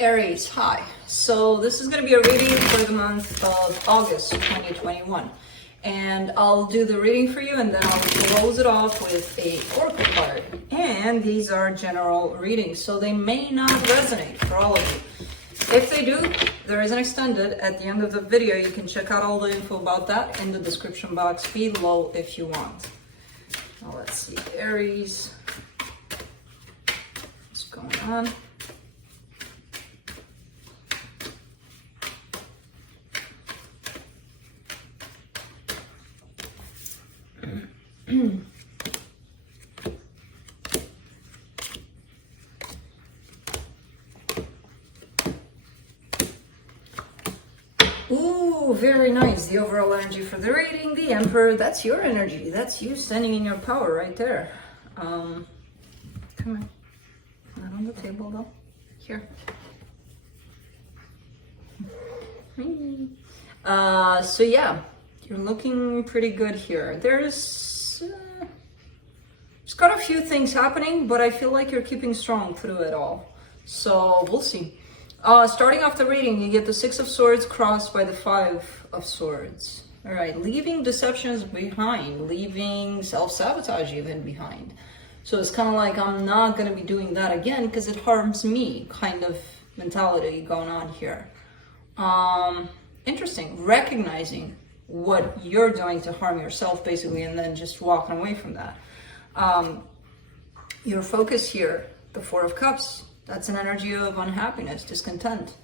Aries, hi. So this is going to be a reading for the month of August 2021. And I'll do the reading for you and then I'll close it off with a oracle card. And these are general readings, so they may not resonate for all of you. If they do, there is an extended at the end of the video. You can check out all the info about that in the description box below if you want. Now let's see, Aries. What's going on? Ooh, very nice. The overall energy for the reading, the Emperor, that's your energy. That's you standing in your power right there. Come on. Not on the table though. Here. So yeah, you're looking pretty good here. There's got a few things happening, but I feel like you're keeping strong through it all. So we'll see. Starting off the reading, you get the Six of Swords crossed by the Five of Swords. All right, leaving deceptions behind, leaving self-sabotage even behind. So it's kind of like, I'm not going to be doing that again because it harms me kind of mentality going on here. Interesting. Recognizing what you're doing to harm yourself basically, and then just walking away from that. Your focus here, the Four of Cups, that's an energy of unhappiness, discontent.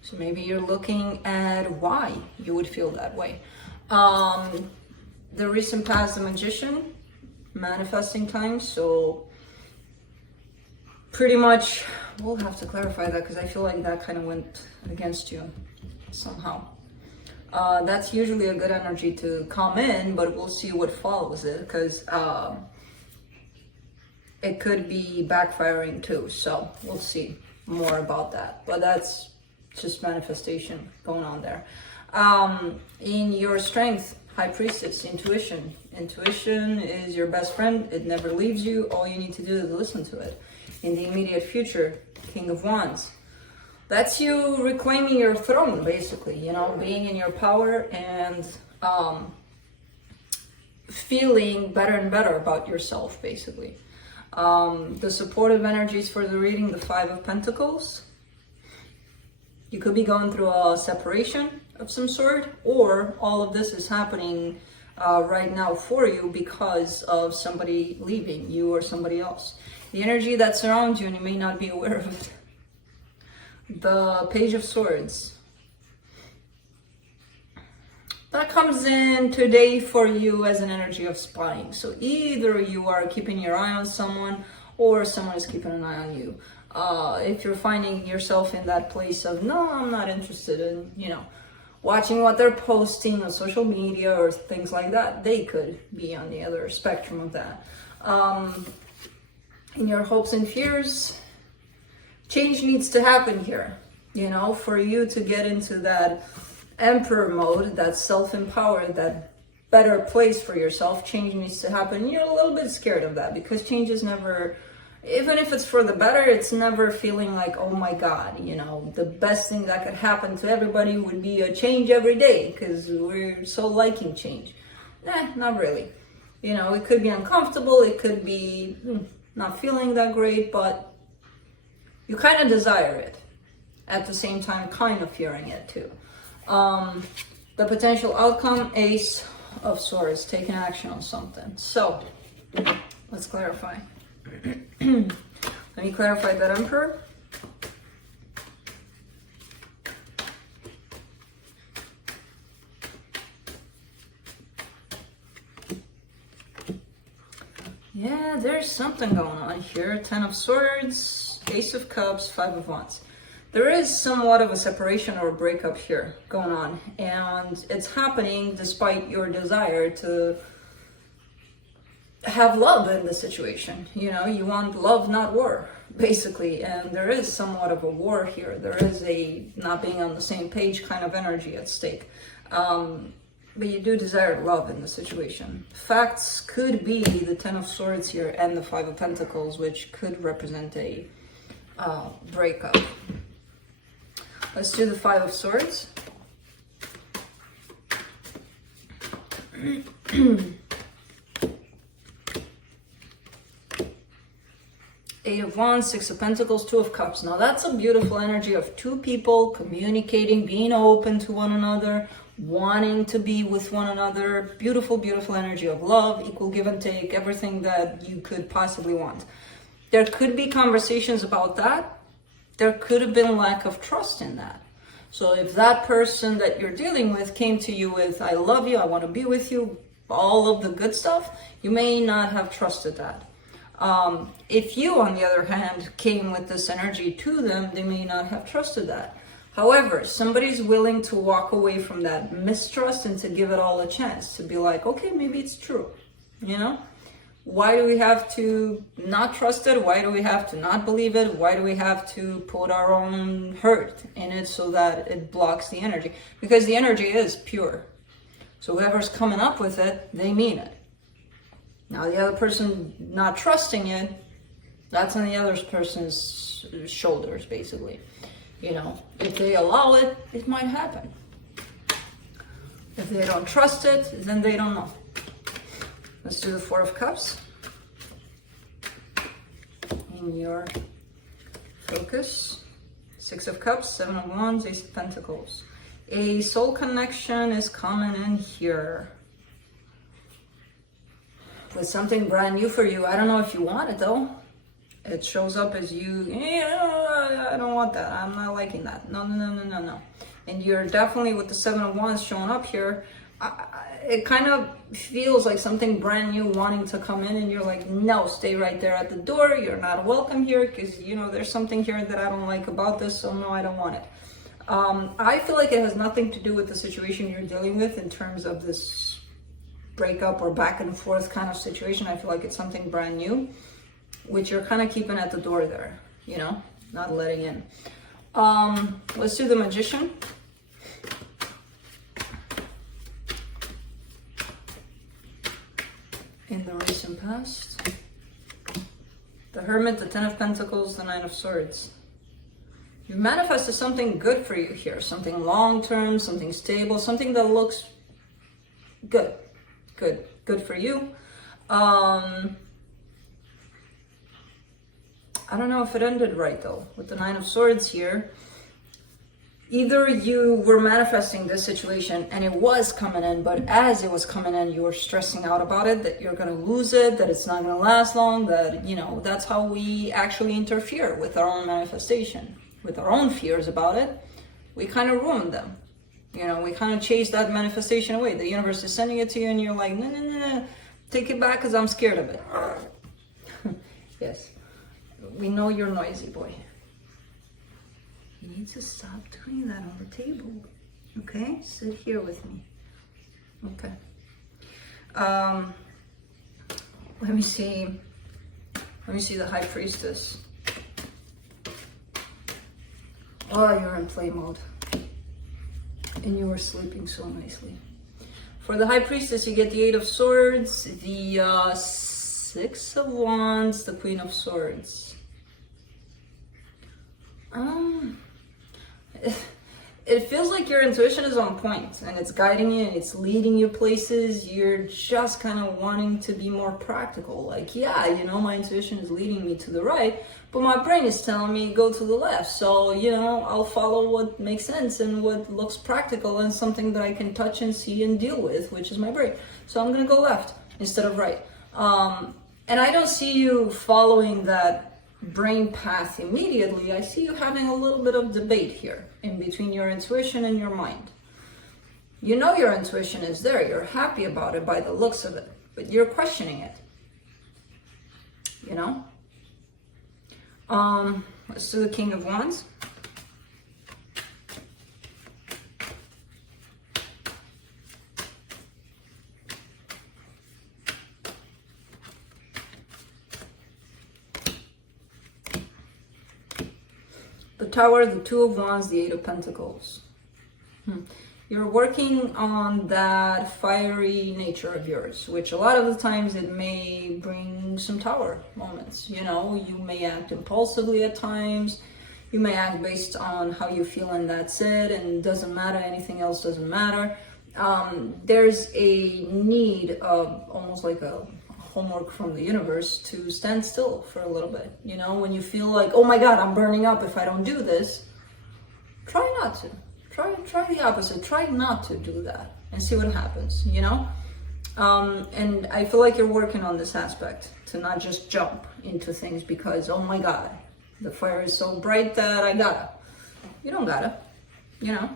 So maybe you're looking at why you would feel that way. The recent past, the Magician, manifesting time. So pretty much, we'll have to clarify that because I feel like that kind of went against you somehow. That's usually a good energy to come in, but we'll see what follows it because it could be backfiring too. So we'll see more about that. But that's just manifestation going on there. In your strength, High Priestess, intuition. Intuition is your best friend. It never leaves you. All you need to do is listen to it. In the immediate future, King of Wands. That's you reclaiming your throne, basically, you know, being in your power and feeling better and better about yourself, basically. The supportive energies for the reading, the Five of Pentacles. You could be going through a separation of some sort, or all of this is happening right now for you because of somebody leaving you or somebody else. The energy that surrounds you and you may not be aware of it. The Page of Swords. That comes in today for you as an energy of spying. So either you are keeping your eye on someone or someone is keeping an eye on you. If you're finding yourself in that place of, no, I'm not interested in, you know, watching what they're posting on social media or things like that, they could be on the other spectrum of that. In your hopes and fears, change needs to happen here, you know, for you to get into that Emperor mode, that self-empowered, that better place for yourself. Change needs to happen. You're a little bit scared of that because change is never, even if it's for the better, it's never feeling like, oh my God, you know, the best thing that could happen to everybody would be a change every day because we're so liking change. Not really. You know, it could be uncomfortable, it could be not feeling that great, but you kind of desire it. At the same time, kind of fearing it too. The potential outcome, Ace of Swords, taking action on something. So, let's clarify. Let me clarify that, Emperor. Yeah, there's something going on here. Ten of Swords, Ace of Cups, Five of Wands. There is somewhat of a separation or a breakup here going on, and it's happening despite your desire to have love in the situation. You know, you want love, not war, basically, and there is somewhat of a war here. There is a not being on the same page kind of energy at stake. But you do desire love in the situation. Facts could be the Ten of Swords here and the Five of Pentacles, which could represent a breakup. Let's do the Five of Swords. Eight of Wands, Six of Pentacles, Two of Cups. Now that's a beautiful energy of two people communicating, being open to one another, wanting to be with one another. Beautiful, beautiful energy of love, equal give and take, everything that you could possibly want. There could be conversations about that. There could have been lack of trust in that. So if that person that you're dealing with came to you with, I love you, I want to be with you, all of the good stuff, you may not have trusted that. If you, on the other hand, came with this energy to them, they may not have trusted that. However, somebody's willing to walk away from that mistrust and to give it all a chance, to be like, okay, maybe it's true, you know? Why do we have to not trust it? Why do we have to not believe it? Why do we have to put our own hurt in it so that it blocks the energy? Because the energy is pure. So whoever's coming up with it, they mean it. Now the other person not trusting it, that's on the other person's shoulders, basically. You know, if they allow it, it might happen. If they don't trust it, then they don't know. Let's do the Four of Cups. In your focus. Six of Cups, Seven of Wands, Ace of Pentacles. A soul connection is coming in here. With something brand new for you. I don't know if you want it though. It shows up as you, I don't want that. I'm not liking that. No. And you're definitely, with the Seven of Wands showing up here, it kind of feels like something brand new wanting to come in, and you're like, no, stay right there at the door. You're not welcome here because, you know, there's something here that I don't like about this, so no, I don't want it. I feel like it has nothing to do with the situation you're dealing with in terms of this breakup or back and forth kind of situation. I feel like it's something brand new, which you're kind of keeping at the door there, you know, not letting in. Let's do the Magician. In the recent past. The Hermit, the Ten of Pentacles, the Nine of Swords. You've manifested something good for you here, something long-term, something stable, something that looks good. Good for you. I don't know if it ended right though, with the Nine of Swords here. Either you were manifesting this situation and it was coming in, but as it was coming in, you were stressing out about it, that you're going to lose it, that it's not going to last long, that, you know, that's how we actually interfere with our own manifestation, with our own fears about it. We kind of ruin them. You know, we kind of chase that manifestation away. The universe is sending it to you and you're like, no, take it back because I'm scared of it. Yes, we know you're noisy, boy. You need to stop doing that on the table. Okay, sit here with me. Okay. Let me see the High Priestess. Oh, you're in play mode. And you were sleeping so nicely. For the High Priestess, you get the Eight of Swords, the Six of Wands, the Queen of Swords. It feels like your intuition is on point and it's guiding you and it's leading you places. You're just kind of wanting to be more practical. Like, yeah, you know, my intuition is leading me to the right, but my brain is telling me go to the left. So, you know, I'll follow what makes sense and what looks practical and something that I can touch and see and deal with, which is my brain. So I'm going to go left instead of right. And I don't see you following that brain path immediately. I see you having a little bit of debate here in between your intuition and your mind. You know your intuition is there. You're happy about it by the looks of it, but you're questioning it. You know? Let's do the King of Wands. The Tower, the Two of Wands, the Eight of Pentacles. You're working on that fiery nature of yours, which a lot of the times it may bring some Tower moments. You know, you may act impulsively at times. You may act based on how you feel and that's it, and it doesn't matter, anything else doesn't matter. There's a need of almost like a homework from the universe to stand still for a little bit. You know, when you feel like, oh my God, I'm burning up if I don't do this, try not to. Try the opposite. Try not to do that and see what happens, you know? And I feel like you're working on this aspect to not just jump into things because, oh my God, the fire is so bright that I gotta. You don't gotta, you know?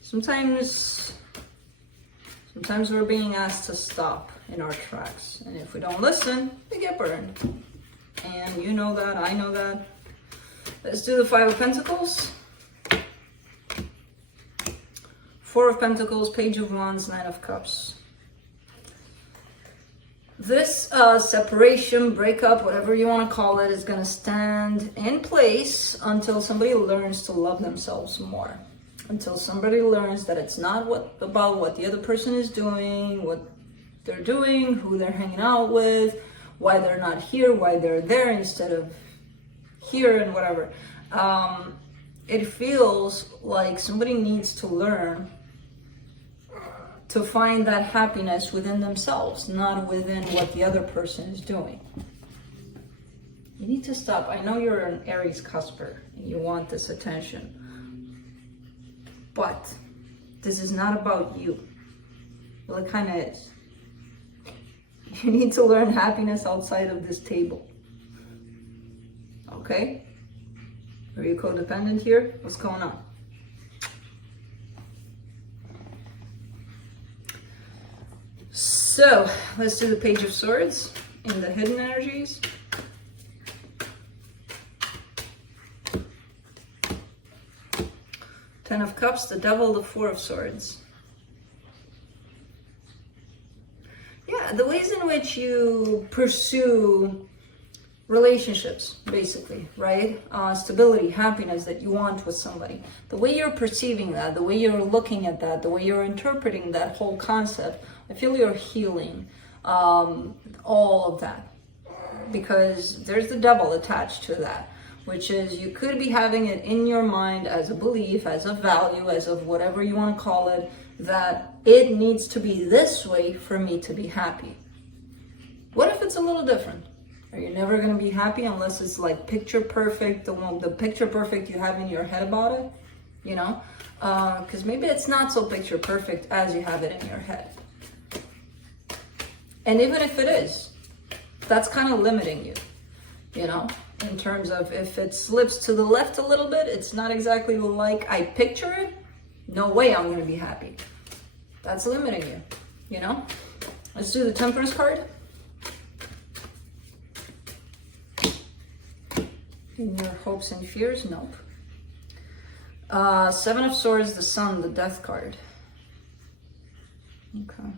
Sometimes we're being asked to stop in our tracks. And if we don't listen, we get burned. And you know that, I know that. Let's do the Five of Pentacles. Four of Pentacles, Page of Wands, Nine of Cups. This separation, breakup, whatever you want to call it, is going to stand in place until somebody learns to love themselves more. Until somebody learns that it's not about what the other person is doing, what they're doing, who they're hanging out with, why they're not here, why they're there instead of here, and whatever. It feels like somebody needs to learn to find that happiness within themselves, not within what the other person is doing. You need to stop. I know you're an Aries cusper and you want this attention, but this is not about you. Well, it kind of is. You need to learn happiness outside of this table. Okay? Are you codependent here? What's going on? So, let's do the Page of Swords in the hidden energies. Ten of Cups, the Devil, the Four of Swords. Yeah, the ways in which you pursue relationships, basically, right? Stability, happiness that you want with somebody. The way you're perceiving that, the way you're looking at that, the way you're interpreting that whole concept, I feel you're healing all of that. Because there's the devil attached to that, which is you could be having it in your mind as a belief, as a value, as of whatever you want to call it, that it needs to be this way for me to be happy. What if it's a little different? Are you never going to be happy unless it's like picture perfect, the picture perfect you have in your head about it, you know? Because maybe it's not so picture perfect as you have it in your head. And even if it is, that's kind of limiting you, you know? In terms of if it slips to the left a little bit, it's not exactly like I picture it, no way I'm going to be happy. That's limiting you, you know? Let's do the Temperance card. In your hopes and fears, nope. Seven of Swords, the Sun, the Death card. Okay.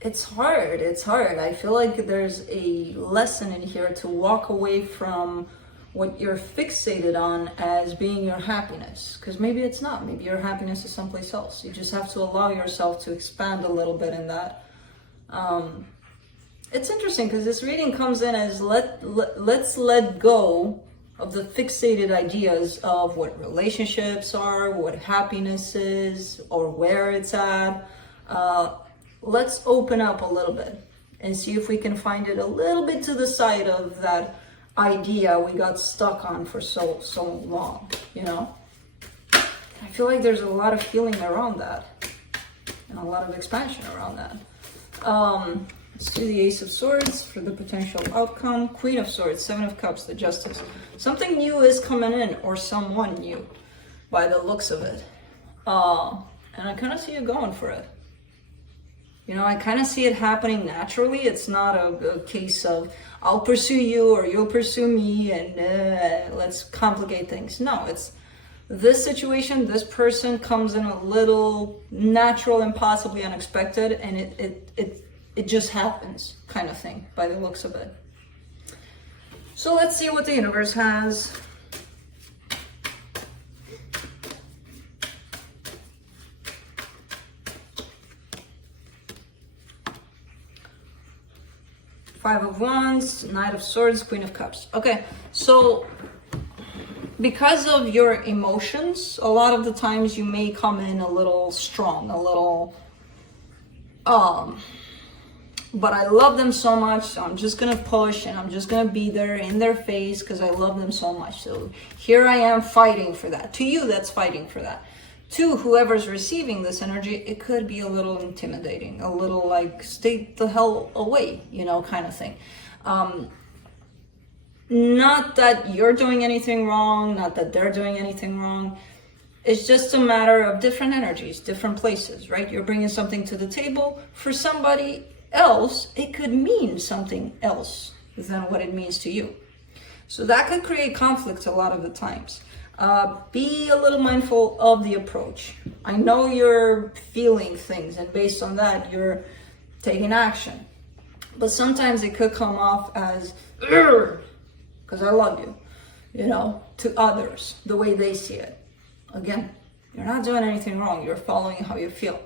It's hard. I feel like there's a lesson in here to walk away from what you're fixated on as being your happiness. Because maybe it's not. Maybe your happiness is someplace else. You just have to allow yourself to expand a little bit in that. It's interesting because this reading comes in as let's let go of the fixated ideas of what relationships are, what happiness is, or where it's at. Let's open up a little bit and see if we can find it a little bit to the side of that idea we got stuck on for so long, you know? I feel like there's a lot of healing around that and a lot of expansion around that. Let's do the Ace of Swords for the potential outcome. Queen of Swords, Seven of Cups, the Justice. Something new is coming in, or someone new, by the looks of it. And I kind of see you going for it. You know, I kind of see it happening naturally. It's not a case of, I'll pursue you or you'll pursue me and let's complicate things. No, it's this situation, this person comes in a little natural and possibly unexpected, and it just happens, kind of thing, by the looks of it. So let's see what the universe has. Five of Wands, Knight of Swords, Queen of Cups. Okay, so because of your emotions, a lot of the times you may come in a little strong, a little, but I love them so much, so I'm just gonna push and I'm just gonna be there in their face because I love them so much. So here I am fighting for that. To you, that's fighting for that. To whoever's receiving this energy, it could be a little intimidating, a little like, stay the hell away, you know, kind of thing. Not that you're doing anything wrong, not that they're doing anything wrong. It's just a matter of different energies, different places, right? You're bringing something to the table. For somebody else, it could mean something else than what it means to you. So that could create conflict a lot of the times. Be a little mindful of the approach. I know you're feeling things, and based on that, you're taking action. But sometimes it could come off as, because I love you, you know, to others, the way they see it. Again, you're not doing anything wrong. You're following how you feel.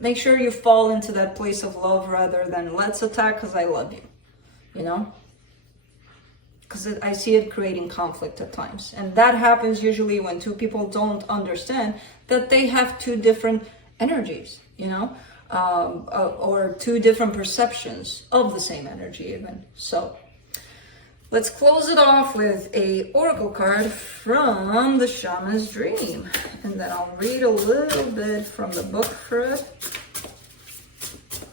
Make sure you fall into that place of love rather than let's attack because I love you, you know? Because I see it creating conflict at times. And that happens usually when two people don't understand that they have two different energies, you know, or two different perceptions of the same energy even. So let's close it off with a oracle card from the Shaman's Dream. And then I'll read a little bit from the book for it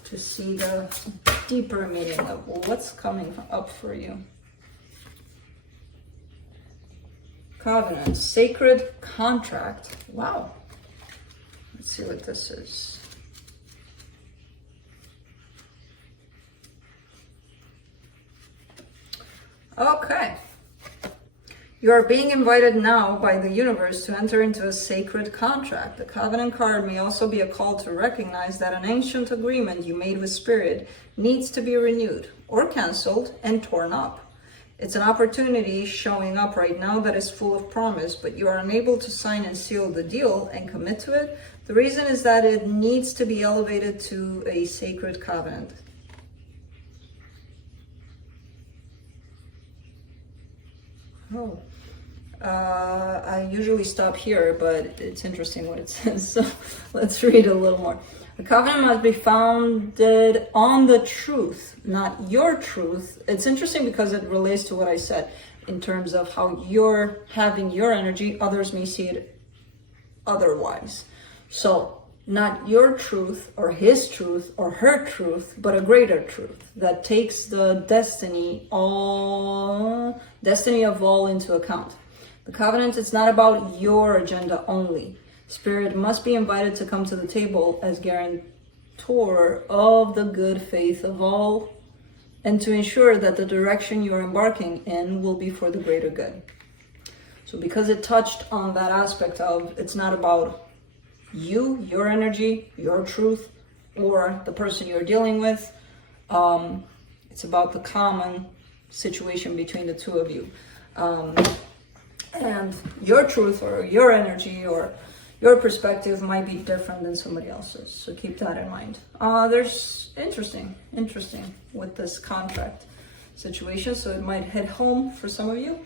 to see the deeper meaning of what's coming up for you. Covenant, sacred contract. Wow. Let's see what this is. Okay. You are being invited now by the universe to enter into a sacred contract. The covenant card may also be a call to recognize that an ancient agreement you made with spirit needs to be renewed or canceled and torn up. It's an opportunity showing up right now that is full of promise, but you are unable to sign and seal the deal and commit to it. The reason is that it needs to be elevated to a sacred covenant. Oh, I usually stop here, but it's interesting what it says. So let's read a little more. The covenant must be founded on the truth, not your truth. It's interesting because it relates to what I said in terms of how you're having your energy. Others may see it otherwise. So not your truth or his truth or her truth, but a greater truth that takes the destiny of all into account. The covenant is not about your agenda only. Spirit must be invited to come to the table as guarantor of the good faith of all and to ensure that the direction you're embarking in will be for the greater good. So because it touched on that aspect of it's not about you, your energy, your truth, or the person you're dealing with, it's about the common situation between the two of you. And your truth or your energy or your perspective might be different than somebody else's. So keep that in mind. There's interesting with this contract situation. So it might hit home for some of you.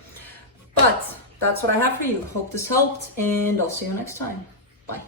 But that's what I have for you. Hope this helped, and I'll see you next time. Bye.